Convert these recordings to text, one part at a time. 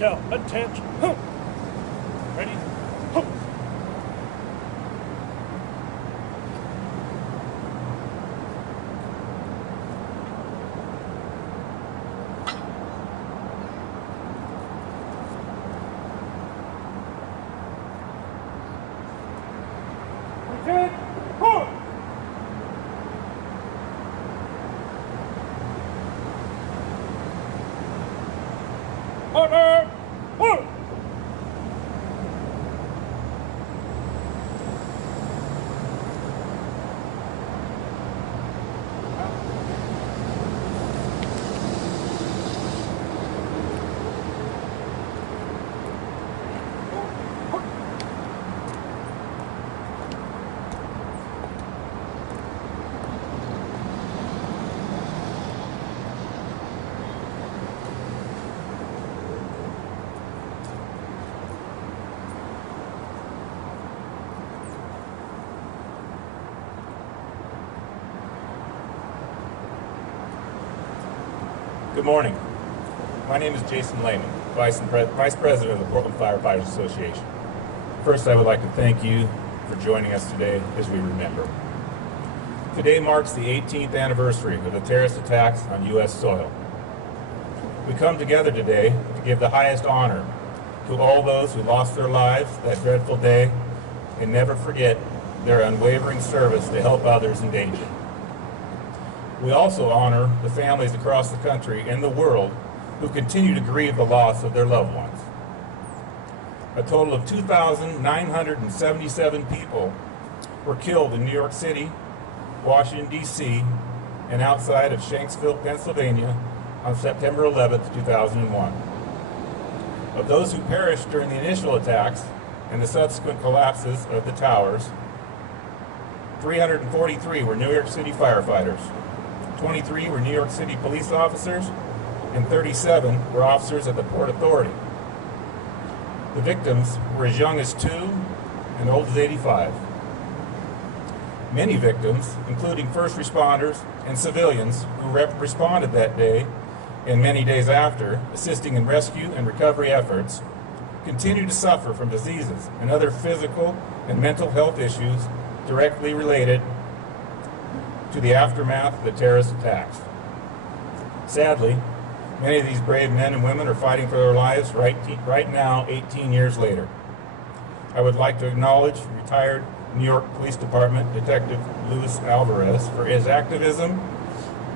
tell. Attention. Huh. Ready? Huh. Pretend. Huh. Order! Huh. Good morning. My name is Jason Lehman, Vice President of the Portland Firefighters Association. First, I would like to thank you for joining us today as we remember. Today marks the 18th anniversary of the terrorist attacks on U.S. soil. We come together today to give the highest honor to all those who lost their lives that dreadful day and never forget their unwavering service to help others in danger. We also honor the families across the country and the world who continue to grieve the loss of their loved ones. A total of 2,977 people were killed in New York City, Washington, D.C., and outside of Shanksville, Pennsylvania on September 11, 2001. Of those who perished during the initial attacks and the subsequent collapses of the towers, 343 were New York City firefighters, 23 were New York City police officers, and 37 were officers at the Port Authority. The victims were as young as 2 and old as 85. Many victims, including first responders and civilians who responded that day and many days after, assisting in rescue and recovery efforts, continue to suffer from diseases and other physical and mental health issues directly related to the aftermath of the terrorist attacks. Sadly, many of these brave men and women are fighting for their lives right now, 18 years later. I would like to acknowledge retired New York Police Department Detective Luis Alvarez for his activism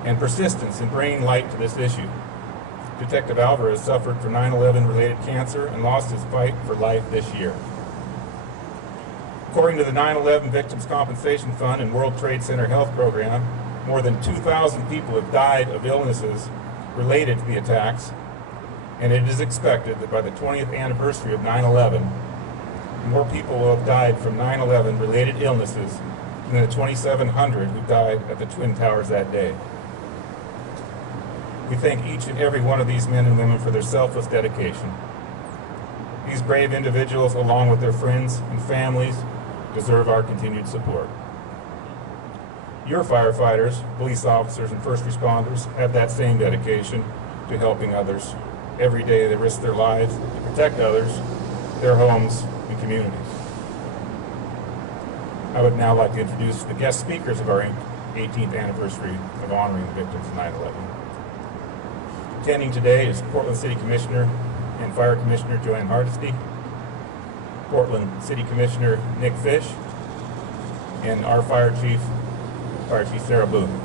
and persistence in bringing light to this issue. Detective Alvarez suffered from 9/11 related cancer and lost his fight for life this year. According to the 9/11 Victims' Compensation Fund and World Trade Center Health Program, more than 2,000 people have died of illnesses related to the attacks, and it is expected that by the 20th anniversary of 9/11, more people will have died from 9/11 related illnesses than the 2,700 who died at the Twin Towers that day. We thank each and every one of these men and women for their selfless dedication. These brave individuals, along with their friends and families, deserve our continued support. Your firefighters, police officers, and first responders have that same dedication to helping others. Every day they risk their lives to protect others, their homes, and communities. I would now like to introduce the guest speakers of our 18th anniversary of honoring the victims of 9/11. Attending today is Portland City Commissioner and Fire Commissioner Joanne Hardesty, Portland City Commissioner Nick Fish, and our Fire Chief Sarah Boone.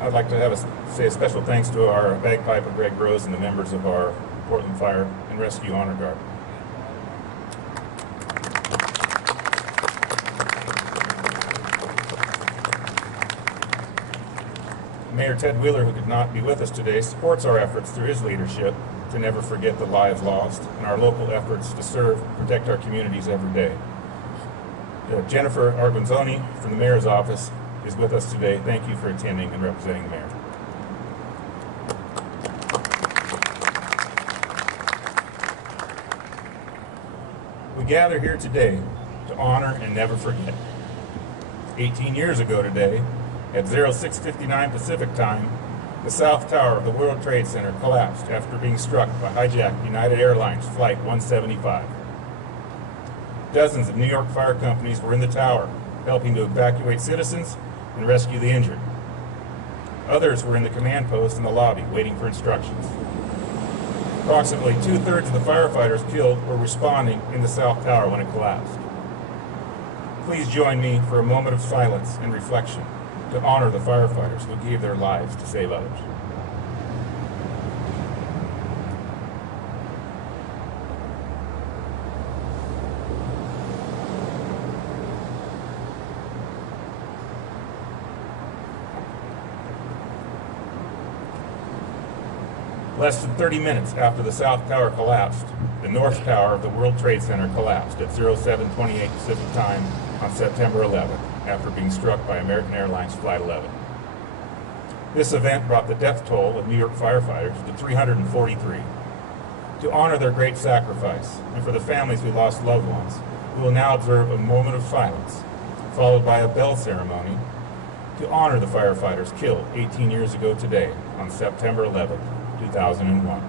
I'd like to say a special thanks to our bagpiper Greg Rose and the members of our Portland Fire and Rescue Honor Guard. Mayor Ted Wheeler, who could not be with us today, supports our efforts through his leadership to never forget the lives lost and our local efforts to serve and protect our communities every day. Jennifer Arguinzoni from the Mayor's Office is with us today. Thank you for attending and representing the Mayor. We gather here today to honor and never forget. 18 years ago today, at 06:59 Pacific Time, The South Tower of the World Trade Center collapsed after being struck by hijacked United Airlines Flight 175. Dozens of New York fire companies were in the tower, helping to evacuate citizens and rescue the injured. Others were in the command post in the lobby, waiting for instructions. Approximately 2/3 of the firefighters killed were responding in the South Tower when it collapsed. Please join me for a moment of silence and reflection to honor the firefighters who gave their lives to save others. Less than 30 minutes after the South Tower collapsed, the North Tower of the World Trade Center collapsed at 07:28 Pacific Time on September 11th after being struck by American Airlines Flight 11. This event brought the death toll of New York firefighters to 343. To honor their great sacrifice and for the families who lost loved ones, we will now observe a moment of silence, followed by a bell ceremony to honor the firefighters killed 18 years ago today on September 11th, 2001.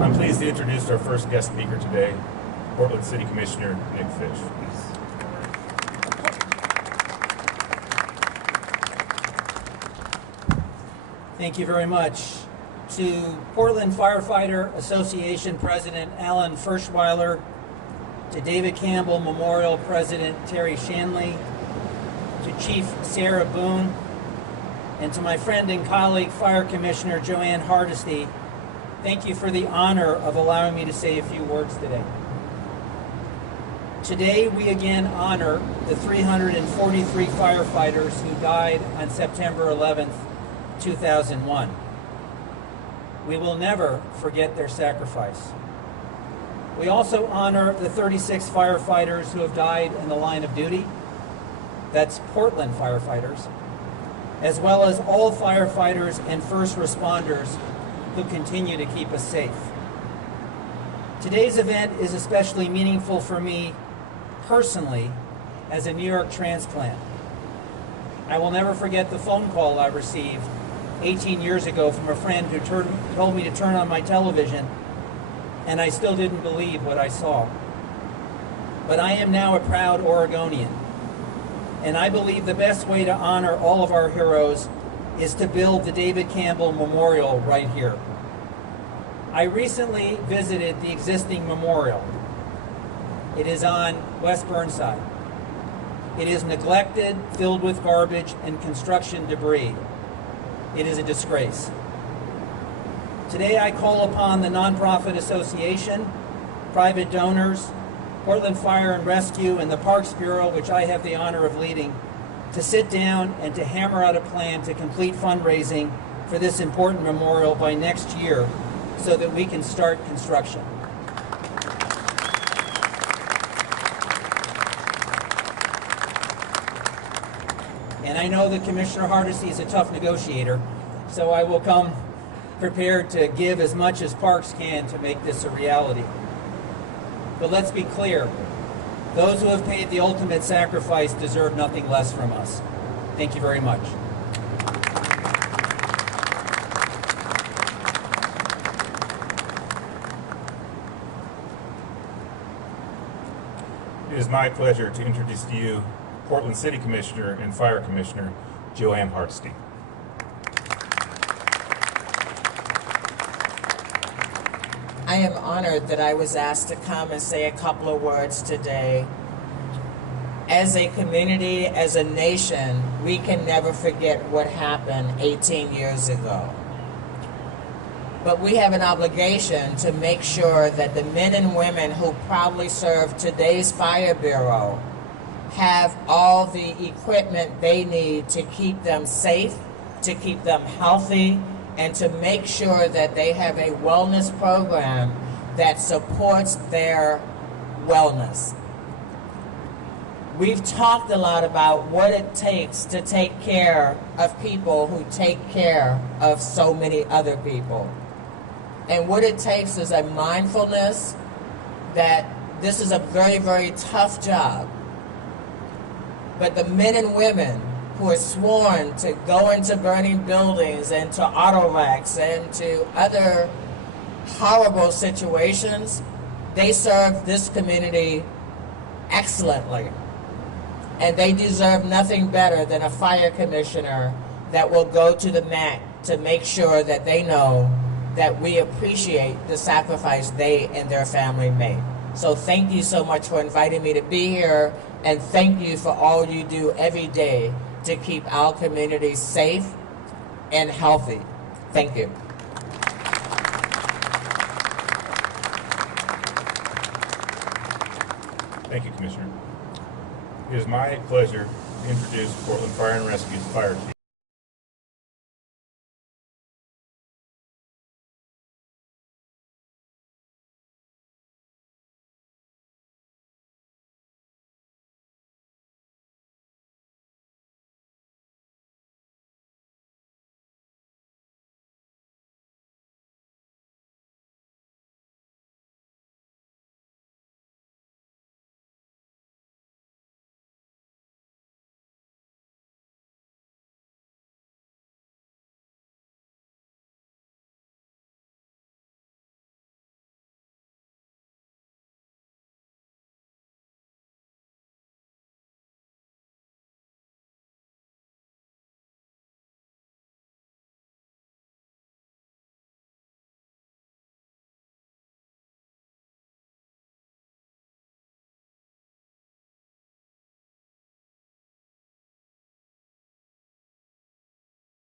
I'm pleased to introduce our first guest speaker today, Portland City Commissioner Nick Fish. Thank you very much. To Portland Firefighter Association President Alan Ferschweiler, to David Campbell Memorial President Terry Shanley, to Chief Sarah Boone, and to my friend and colleague Fire Commissioner Joanne Hardesty, thank you for the honor of allowing me to say a few words today. Today we again honor the 343 firefighters who died on September 11th, 2001. We will never forget their sacrifice. We also honor the 36 firefighters who have died in the line of duty. That's Portland firefighters, as well as all firefighters and first responders who continue to keep us safe. Today's event is especially meaningful for me personally as a New York transplant. I will never forget the phone call I received 18 years ago from a friend who told me to turn on my television, and I still didn't believe what I saw. But I am now a proud Oregonian, and I believe the best way to honor all of our heroes is to build the David Campbell Memorial right here. I recently visited the existing memorial. It is on West Burnside. It is neglected, filled with garbage and construction debris. It is a disgrace. Today I call upon the nonprofit association, private donors, Portland Fire and Rescue, and the Parks Bureau, which I have the honor of leading, to sit down and to hammer out a plan to complete fundraising for this important memorial by next year so that we can start construction. And I know that Commissioner Hardesty is a tough negotiator, so I will come prepared to give as much as Parks can to make this a reality. But let's be clear, those who have paid the ultimate sacrifice deserve nothing less from us. Thank you very much. It is my pleasure to introduce to you Portland City Commissioner and Fire Commissioner Joanne Hartstein. I am honored that I was asked to come and say a couple of words today. As a community, as a nation, we can never forget what happened 18 years ago. But we have an obligation to make sure that the men and women who proudly serve today's Fire Bureau have all the equipment they need to keep them safe, to keep them healthy, and to make sure that they have a wellness program that supports their wellness. We've talked a lot about what it takes to take care of people who take care of so many other people. And what it takes is a mindfulness that this is a very, very tough job. But the men and women who are sworn to go into burning buildings and to auto wrecks and to other horrible situations, they serve this community excellently. And they deserve nothing better than a fire commissioner that will go to the mat to make sure that they know that we appreciate the sacrifice they and their family made. So thank you so much for inviting me to be here, and thank you for all you do every day to keep our community safe and healthy. Thank you. Thank you, Commissioner. It is my pleasure to introduce Portland Fire and Rescue's Fire Chief.